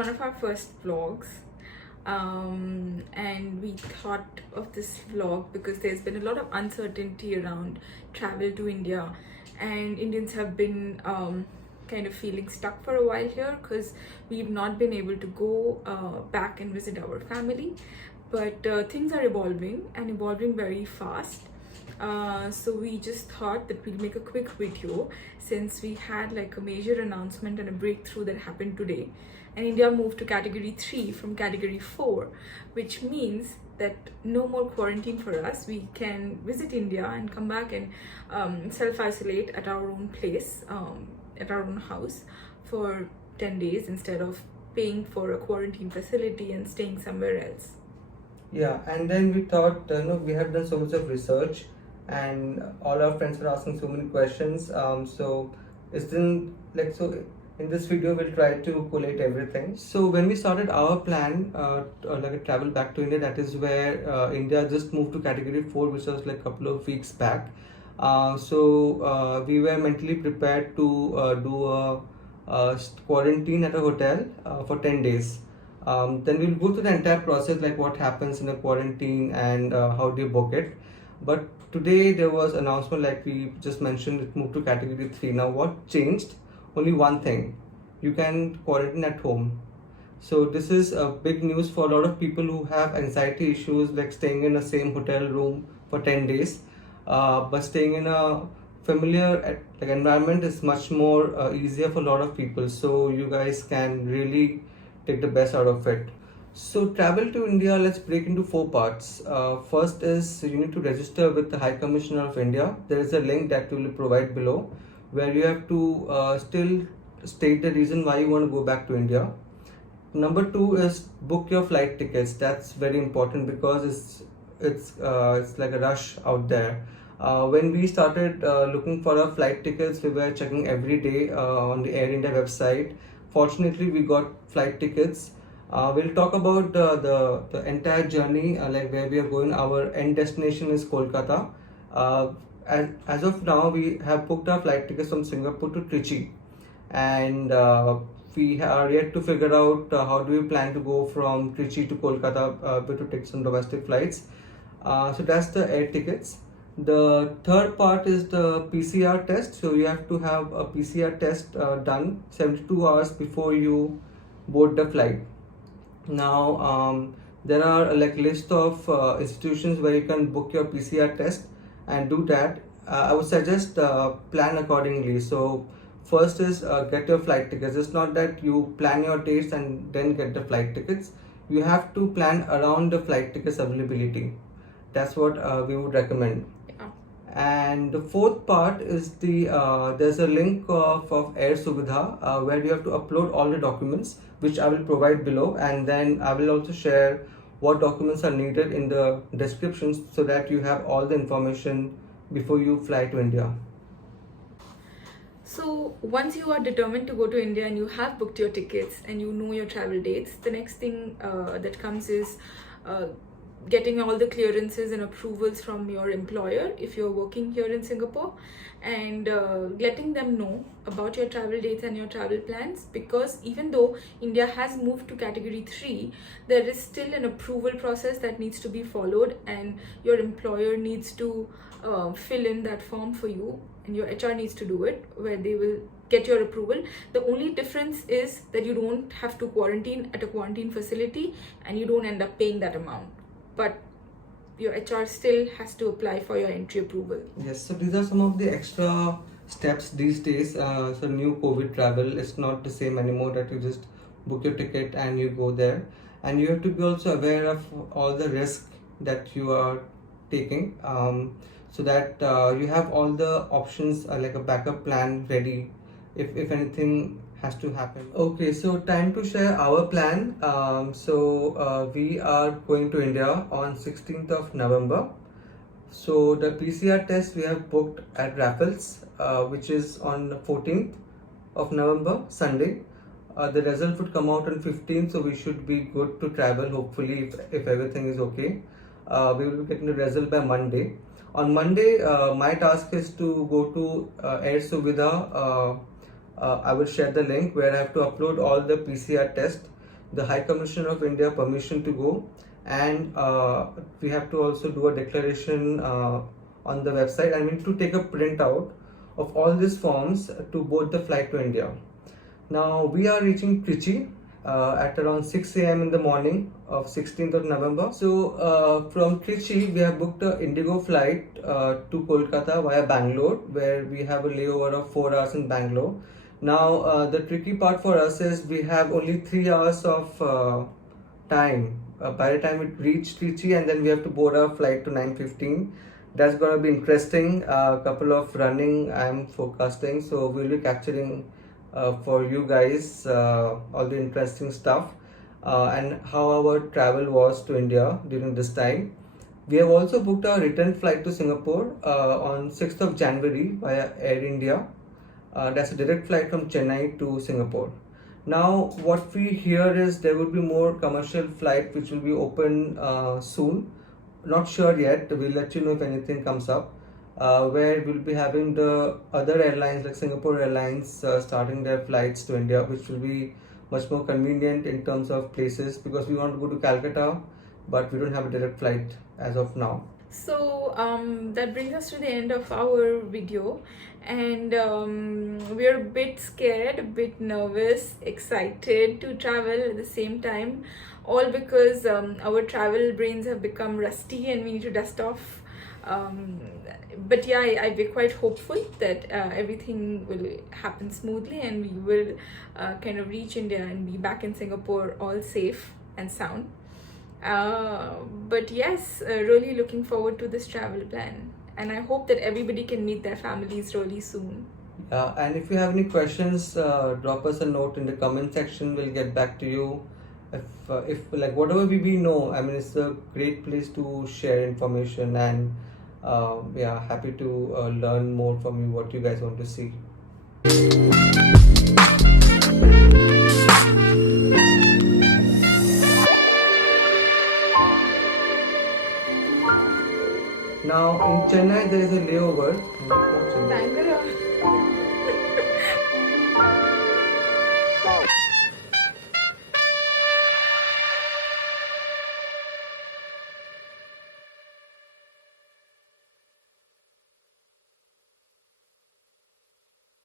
one of our first vlogs, and we thought of this vlog because there's been a lot of uncertainty around travel to India, and Indians have been kind of feeling stuck for a while here because we've not been able to go back and visit our family. But things are evolving and evolving very fast. So we just thought that we'll make a quick video since we had like a major announcement and a breakthrough that happened today, and India moved to category 3 from category 4, which means that no more quarantine for us. We can visit India and come back and self-isolate at our own place, at our own house for 10 days instead of paying for a quarantine facility and staying somewhere else. Yeah, and then we thought, we have done so much of research, and all our friends were asking so many questions. So it's in in this video we'll try to collate everything. So when we started our plan, like a travel back to India, that is where India just moved to category 4, which was like a couple of weeks back. So we were mentally prepared to do a quarantine at a hotel for 10 days. Then we'll go through the entire process, like what happens in a quarantine and how do you book it. But today there was announcement, like we just mentioned, it moved to category 3. Now what changed? Only one thing: you can quarantine at home. So this is a big news for a lot of people who have anxiety issues, like staying in the same hotel room for 10 days. But staying in a familiar environment is much more easier for a lot of people. So you guys can really take the best out of it. So travel to India, let's break into 4 parts. First is you need to register with the High Commissioner of India. There is a link that we will provide below where you have to still state the reason why you want to go back to India. Number 2 is book your flight tickets. That's very important because it's like a rush out there. When we started looking for our flight tickets, we were checking every day on the Air India website. Fortunately, we got flight tickets. We'll talk about the entire journey, like where we are going. Our end destination is Kolkata. As of now, we have booked our flight tickets from Singapore to Trichy, and we are yet to figure out how do we plan to go from Trichy to Kolkata to take some domestic flights. So that's the air tickets. The third part is the PCR test. So you have to have a PCR test done 72 hours before you board the flight. Now there are like list of institutions where you can book your PCR test and do that. I would suggest plan accordingly. So first is get your flight tickets. It's not that you plan your dates and then get the flight tickets. You have to plan around the flight tickets availability. That's what we would recommend. And the fourth part is there's a link of Air-suvidha where you have to upload all the documents, which I will provide below, and then I will also share what documents are needed in the descriptions so that you have all the information before you fly to India. So once you are determined to go to India and you have booked your tickets and you know your travel dates, the next thing that comes is getting all the clearances and approvals from your employer if you're working here in Singapore, and letting them know about your travel dates and your travel plans, because even though India has moved to category 3, there is still an approval process that needs to be followed, and your employer needs to fill in that form for you, and your HR needs to do it, where they will get your approval. The only difference is that you don't have to quarantine at a quarantine facility and you don't end up paying that amount, but your HR still has to apply for your entry approval. Yes, so these are some of the extra steps these days. So new COVID travel is not the same anymore that you just book your ticket and you go there, and you have to be also aware of all the risk that you are taking, so that you have all the options like a backup plan ready if anything has to happen. Okay, so time to share our plan. We are going to India on 16th of November. So the PCR test we have booked at Raffles, which is on 14th of November, Sunday. The result would come out on 15th, so we should be good to travel, hopefully, if everything is okay. We will be getting the result by Monday. On Monday, my task is to go to Air-suvidha. I will share the link where I have to upload all the PCR tests. the High Commissioner of India permission to go, and we have to also do a declaration on the website, and we need to take a printout of all these forms to board the flight to India. Now we are reaching Trichy at around 6 a.m. in the morning of 16th of November. So from Trichy we have booked a Indigo flight to Kolkata via Bangalore, where we have a layover of 4 hours in Bangalore. Now the tricky part for us is we have only 3 hours of time by the time we reach Trichy, and then we have to board our flight to 9:15. That's gonna be interesting. A couple of running I'm forecasting, so we'll be capturing for you guys all the interesting stuff and how our travel was to India during this time. We have also booked our return flight to Singapore on 6th of January via Air India. That's a direct flight from Chennai to Singapore. Now, what we hear is there will be more commercial flight which will be open soon. Not sure yet. We'll let you know if anything comes up. Where we'll be having the other airlines like Singapore Airlines starting their flights to India, which will be much more convenient in terms of places, because we want to go to Calcutta, but we don't have a direct flight as of now. So that brings us to the end of our video, and we're a bit scared, a bit nervous, excited to travel at the same time, all because our travel brains have become rusty and we need to dust off. But yeah, we're quite hopeful that everything will happen smoothly and we will kind of reach India and be back in Singapore all safe and sound. But yes, really looking forward to this travel plan, and I hope that everybody can meet their families really soon. And if you have any questions, drop us a note in the comment section. We'll get back to you. If like whatever we know, I mean, it's a great place to share information, and yeah, happy to learn more from you what you guys want to see. Now in Chennai there is a layover. Not Chennai. Bangalore.